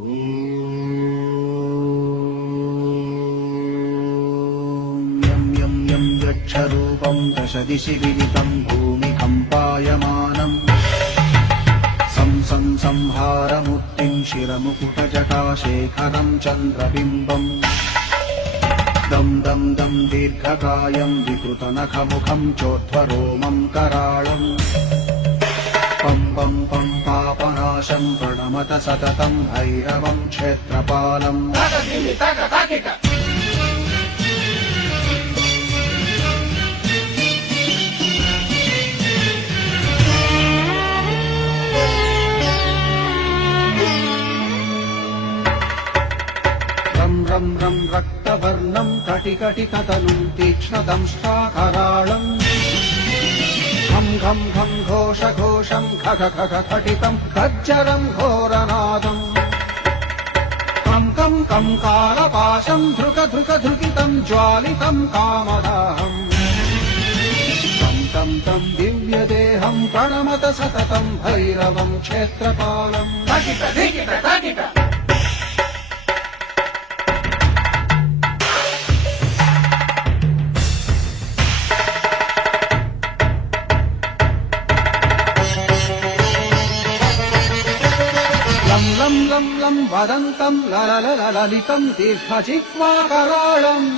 यं यं यं यक्षरूपं दशदिशि विदितं भूमिकम्पायमानम् सं सं संहारमूर्तिं शिरमुकुटजटाशेखरं चन्द्रबिम्बम् दं दं दं दीर्घकायं विकृतनखमुखं चोत्थरोमं कराळम् पं पं पं पापनाशं प्रणमत सततं भैरवं क्षेत्रपालम् रं रं रं रक्तवर्णं कटिकटिततनुं तीक्ष्णदंष्ट्राकराळम् घं घं घं घोषघोषं खग खग खटितं खज्जरं घोरनादम् कं कं कं कालपाशं धृक धृक धृकितं ज्वालितं कामदाहम् तं तं तं दिव्यदेहं प्रणमत सततं भैरवं क्षेत्रपालम् लं लं लं लं वदन्तं ललितं दीर्घजिह्वाकराळम्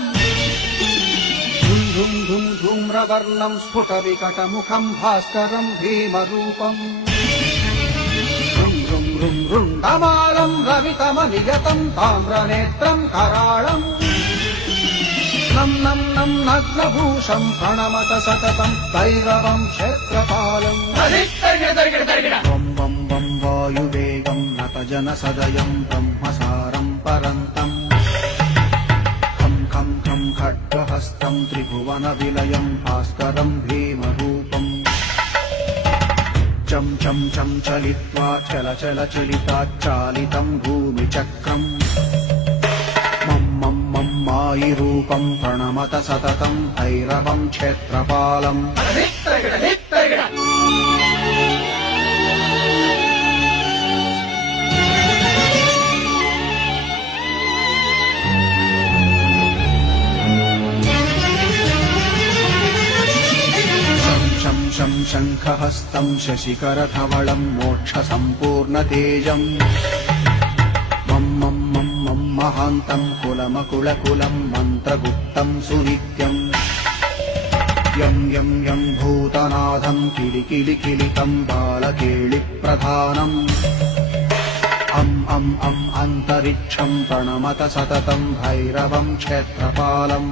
धुं धुं धुं धूम्रवर्णं स्फुटविकटमुखं भास्करं भीमरूपम् रुं रुं रुं रुण्डमालं रवितमनियतं ताम्रनेत्रं कराळम् नं नं नं नग्नभूषं प्रणमत सततं भैरवं क्षेत्रपालम् वं वं वं वायुवेगं नतजनसदयं ब्रह्मसारं परन्तम् खं खं खं खड्गहस्तं त्रिभुवनविलयं भास्करं भीमरूपम् चं चं चं चलित्वा चल चल चलिताच्चालितं भूमिचक्रम् मं मं मं मायिरूपं प्रणमत सततं भैरवं क्षेत्रपालम् शं शं शङ्खहस्तं शशिकरधवलं मोक्षसम्पूर्णतेजम् मं मं मं मं महान्तं कुलमकुलकुलं मन्त्रगुप्तं सुनित्यम् यं यं यं भूतनाथं किलिकिलिकिलितं बालकेलिप्रधानम् अम् अम् अम् अन्तरिक्षं प्रणमत सततं भैरवं क्षेत्रपालम्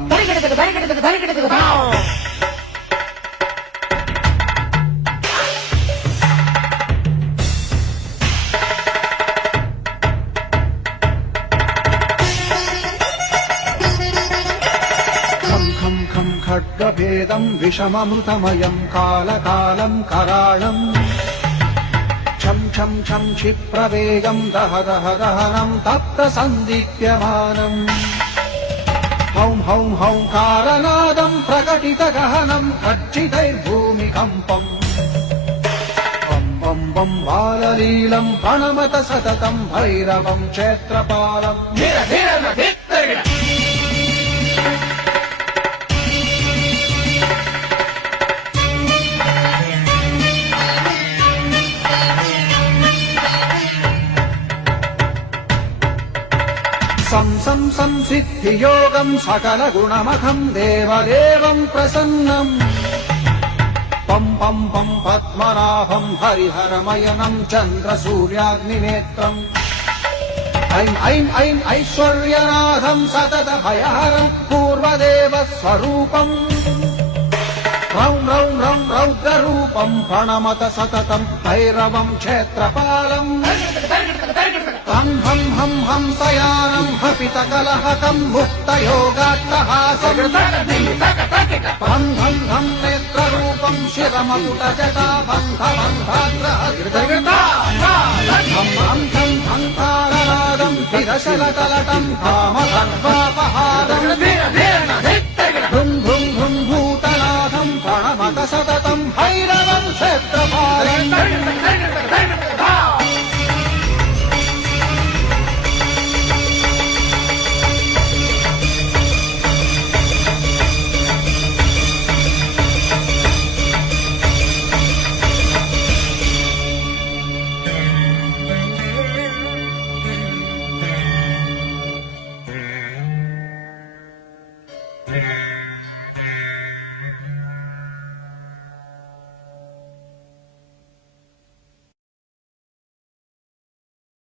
खं खड्गभेदं विषममृतमयं कालकालं कराळम् छं छं छं क्षिप्रवेगं दह दह दहनं तप्तसन्दीप्यमानम् हौं हौं हौङ्कारनादं प्रकटितगहनं खच्चितैर्भूमिकम्पम् वं वं वं बाललीलं प्रणमत सततं भैरवं क्षेत्रपालम् सं सं संसिद्धियोगं सकलगुणमखं देवदेवं प्रसन्नम् पं पं पं पद्मनाभं हरिहरमयनं चन्द्रसूर्याग्निनेत्रम् ऐं ऐं ऐं ऐश्वर्यनाथं सततभयहरं पूर्वदेवस्वरूपम् रौं रौं रं रौद्ररूपं प्रणमत सततं भैरवं क्षेत्रपालम् हं हं हं हंसयानं हपितकलहकं मुक्तयोगाट्टहासम् हं हं हं नेत्ररूपं शिरमकुटजटाबन्धबन्धाग्रहं हं हं हंकारनादं विरशलतलटं कामगर्वापहारम् भुं भुं भुं भूतनाथं प्रणमत सततं भैरवं क्षेत्रपालम्